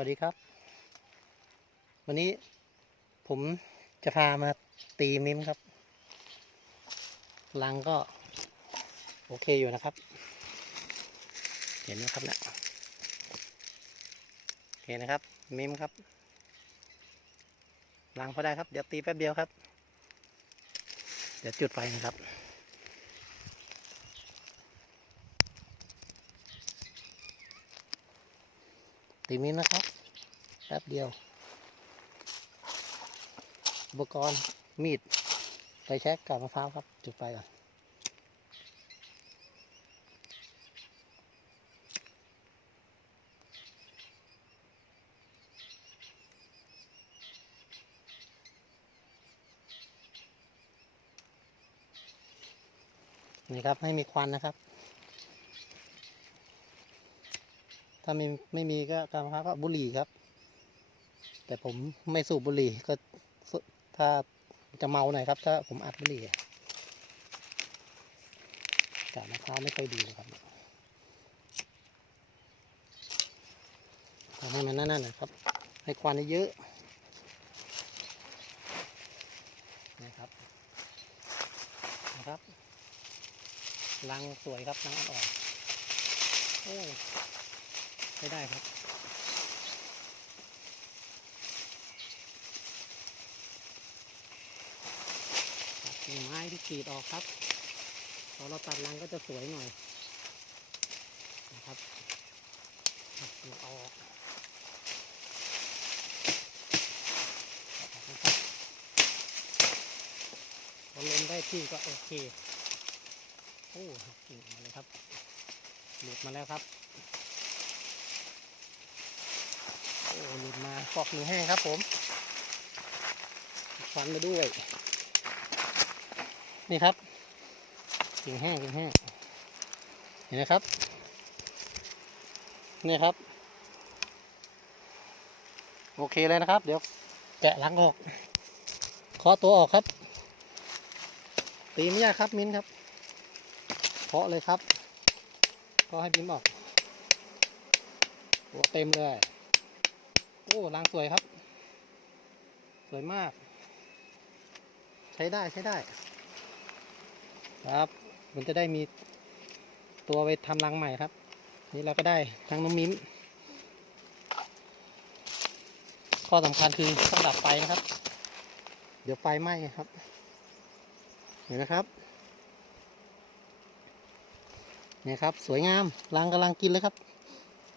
วัสดีครับ วันนี้ผมจะพามาตีมิมครับรังก็โอเคอยู่นะครับ เห็นไหมครับเนะโอเคนะครับ มิมครับรังพอได้ครับ เดี๋ยวตีแป๊บเดียวครับ เดี๋ยวจุดไฟนะครับ ตีมิมนะครับแป๊บเดียว อุปกรณ์มีดไฟแช็กกับมะพร้าวครับ จุดไฟก่อนนี่ครับให้มีควันนะครับ ถ้าไม่ไม่มีก็กามะพร้าก็บุหรี่ครับ แต่ผมไม่สูบบุหรี่ก็ถ้าจะเมาหน่อยครับ ถ้าผมอัดบุหรี่กาบมะพร้าวไม่ค่อยดีนะครับทำให้มันนั่นๆนะครับ ให้ควันเยอะนะครับนะครับรังสวยครับรังอ่อนโอ้ ใช้ได้ครับ ตัดกิ่งไม้ที่กรีดออกครับ พอเราตัดรังก็จะสวยหน่อยนะครับตัดออกตัดออกนะครับพอลมได้ที่ก็โอเค โอ้หักกิ่งมาเลยครับ หลุดมาแล้วครับ โอ้หลุดมาฟอกมือแห้งครับผมฟันมาด้วย นี่ครับกิ่งแห้งกิ่งแห้งเห็นไหมครับ นี่ครับ โอเคเลยนะครับ เดี๋ยวแกะหลังออกเคาะตัวออกครับ ตีไม่ยากครับมิ้นครับเคาะเลยครับเคาะให้มิ้นออกตัวเต็มเลย โอ้รังสวยครับ สวยมาก ใช้ได้ใช้ได้ ครับ มันจะได้มีตัวไปทำรังใหม่ครับ นี่เราก็ได้ทั้งน้องมิ้มข้อสำคัญคือต้องดับไฟนะครับ เดี๋ยวไฟไหม้ครับ เห็นไหมครับเนี่ยครับ สวยงามรังกำลังกินเลยครับ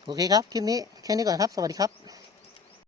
โอเคครับ คลิปนี้แค่นี้ก่อนครับ สวัสดีครับ